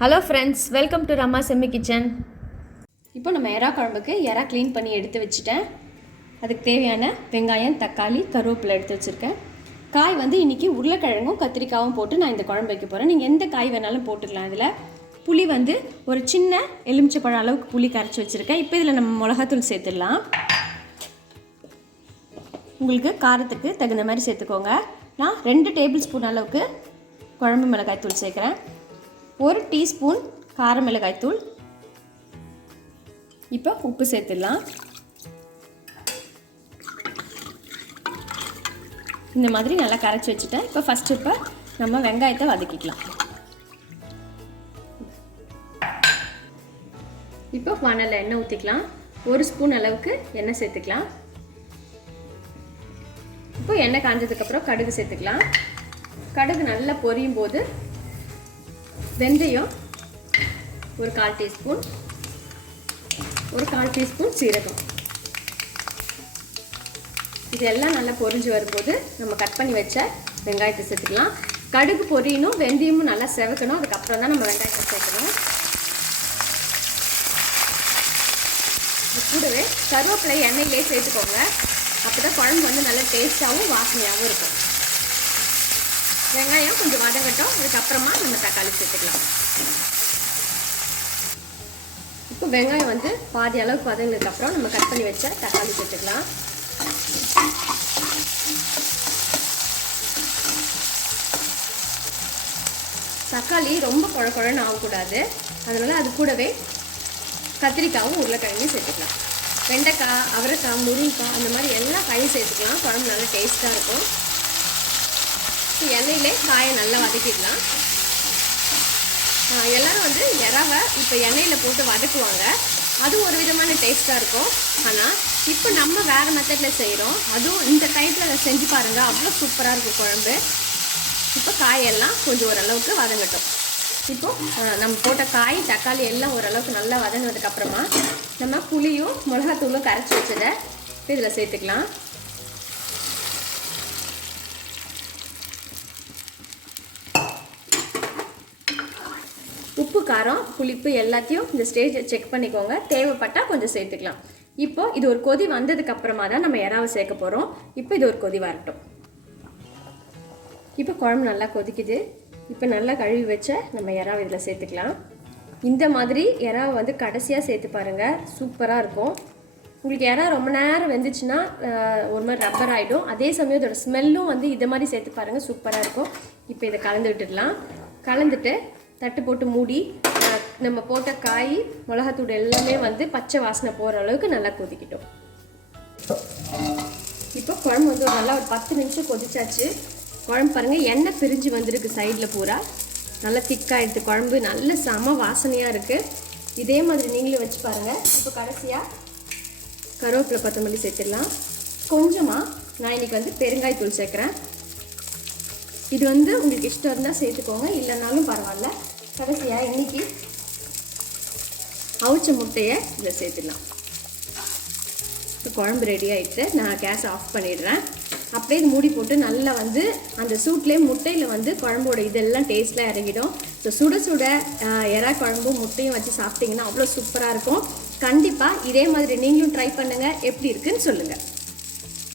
Hello friends, welcome to Ramas Yummy Kitchen. இப்போ நம்ம எறா குழம்புக்கு எறா க்ளீன் பண்ணி எடுத்து வச்சுட்டேன். அதுக்கு தேவையான வெங்காயம், தக்காளி, கருவேப்பிலை எடுத்து வச்சுருக்கேன். காய் வந்து இன்றைக்கி உருளைக்கிழங்கும் கத்திரிக்காயும் போட்டு நான் இந்த குழம்பு வைக்க போகிறேன். நீங்கள் எந்த காய் வேணாலும் போட்டுக்கலாம். இதில் புளி வந்து ஒரு சின்ன எலுமிச்சைப்பழம் அளவுக்கு புளி கரைச்சி வச்சுருக்கேன். இப்போ இதில் நம்ம மிளகாத்தூள் சேர்த்துடலாம். உங்களுக்கு காரத்துக்கு தகுந்த மாதிரி சேர்த்துக்கோங்க. நான் 2 டேபிள் ஸ்பூன் அளவுக்கு குழம்பு மிளகாய்த்தூள் சேர்க்குறேன். 1 டீஸ்பூன் கார மிளகாய்த்தூள். இப்போ உப்பு சேர்த்துடலாம். இந்த மாதிரி நல்லா கரைச்சி வச்சுட்டேன். இப்போ ஃபஸ்ட்டு நம்ம வெங்காயத்தை வதக்கிக்கலாம். இப்போ வானல்ல எண்ணெய் ஊற்றிக்கலாம். 1 ஸ்பூன் அளவுக்கு எண்ணெய் சேர்த்துக்கலாம். இப்போ எண்ணெய் காஞ்சதுக்கப்புறம் கடுகு சேர்த்துக்கலாம். கடுகு நல்லா பொரியும் போது வெந்தயம் ஒரு 1/4 டீஸ்பூன், ஒரு 1/4 டீஸ்பூன் சீரகம், இதெல்லாம் நல்லா பொரிஞ்சு வரும்போது நம்ம கட் பண்ணி வச்ச வெங்காயத்தை சேர்த்துக்கலாம். கடுகு பொரியணும், வெந்தயமும் நல்லா செவக்கணும். அதுக்கப்புறம் தான் நம்ம வெங்காயத்தை சேர்க்கணும். இது கூடவே கருவேப்பிலை எண்ணெயிலே சேர்த்துக்கோங்க. அப்போ தான் குழம்பு வந்து நல்லா டேஸ்ட்டாகவும் வாசனையாகவும் இருக்கும். வெங்காயம் கொஞ்சம் வதங்கட்டும். அதுக்கப்புறமா நம்ம தக்காளி சேர்த்துக்கலாம். இப்போ வெங்காயம் வந்து பாதி அளவுக்கு வதங்கினதுக்கப்புறம் நம்ம கட் பண்ணி வச்ச தக்காளி சேர்த்துக்கலாம். தக்காளி ரொம்ப குழன்னு ஆகக்கூடாது. அதனால் அது கூடவே கத்திரிக்காயும் உருளைக்கிழங்கையும் சேர்த்துக்கலாம். வெண்டைக்காய், அவரைக்காய், முருங்கைக்காய் அந்த மாதிரி எல்லா காயும் சேர்த்துக்கலாம். குழம்பு நல்லா டேஸ்ட்டாக இருக்கும். எண்ணெயிலே காயை நல்லா வதக்கிடலாம். எல்லோரும் வந்து எறாவை இப்போ எண்ணெயில் போட்டு வதக்குவாங்க. அது ஒரு விதமான டேஸ்ட்டாக இருக்கும். ஆனால் இப்போ நம்ம வேறு மெத்தடில் செய்கிறோம். அதுவும் இந்த டைத்தில் அதை செஞ்சு பாருங்கள், அவ்வளோ சூப்பராக இருக்கும் குழம்பு. இப்போ காயெல்லாம் கொஞ்சம் ஓரளவுக்கு வதங்கட்டும். இப்போது நம்ம போட்ட காய், தக்காளி எல்லாம் ஓரளவுக்கு நல்லா வதங்கினதுக்கப்புறமா நம்ம புளியும் மிளகாத்தூளும் கரைச்சி வச்சதை இதில் சேர்த்துக்கலாம். உப்பு, காரம், புளிப்பு எல்லாத்தையும் இந்த ஸ்டேஜை செக் பண்ணிக்கோங்க. தேவைப்பட்டால் கொஞ்சம் சேர்த்துக்கலாம். இப்போது இது ஒரு கொதி வந்ததுக்கப்புறமா தான் நம்ம எறாவை சேர்க்க போகிறோம். இப்போ இது ஒரு கொதி வரட்டும். இப்போ குழம்பு நல்லா கொதிக்குது. இப்போ நல்லா கழுவி வச்ச நம்ம எறாவை இதில் சேர்த்துக்கலாம். இந்த மாதிரி எறாவை வந்து கடைசியாக சேர்த்து பாருங்கள், சூப்பராக இருக்கும். உங்களுக்கு எறா ரொம்ப நேரம் வெந்துச்சுன்னா ஒரு மாதிரி ரப்பர் ஆகிடும். அதே சமயம் இதோட ஸ்மெல்லும் வந்து இதை மாதிரி சேர்த்து பாருங்கள், சூப்பராக இருக்கும். இப்போ இதை கலந்து விட்டுடலாம். கலந்துட்டு தட்டு போட்டு மூடி நம்ம போட்ட காய், மிளகாத்தூள் எல்லாமே வந்து பச்சை வாசனை போகிற அளவுக்கு நல்லா கொதிக்கிட்டோம். இப்போ குழம்பு வந்து நல்லா ஒரு 10 நிமிஷம் கொதிச்சாச்சு. குழம்பு பாருங்கள், எண்ணெய் பிரிஞ்சு வந்திருக்கு சைடில் பூரா. நல்லா திக்காகிடுது குழம்பு, நல்ல செம வாசனையாக இருக்குது. இதே மாதிரி நீங்களும் வச்சு பாருங்கள். இப்போ கடைசியாக கருவேப்பிலை, கொத்தமல்லி சேர்த்துடலாம். கொஞ்சமாக நான் இன்றைக்கி வந்து பெருங்காயத்தூள் சேர்க்குறேன். இது வந்து உங்களுக்கு இஷ்டம் இருந்தால் சேர்த்துக்கோங்க, இல்லைனாலும் பரவாயில்ல. கடைசியாக இன்றைக்கி அவிச்ச முட்டையை இதில் சேர்த்துடலாம். இப்போ குழம்பு ரெடி ஆகிடுச்சு. நான் கேஸ் ஆஃப் பண்ணிடுறேன். அப்படியே இது மூடி போட்டு நல்லா வந்து அந்த சூட்லேயே முட்டையில் வந்து குழம்போட இதெல்லாம் டேஸ்ட்லாம் இறங்கிடும். ஸோ சுட சுட எறா குழம்பும் முட்டையும் வச்சு சாப்பிட்டிங்கன்னா அவ்வளோ சூப்பராக இருக்கும். கண்டிப்பாக இதே மாதிரி நீங்களும் ட்ரை பண்ணுங்கள். எப்படி இருக்குன்னு சொல்லுங்கள்.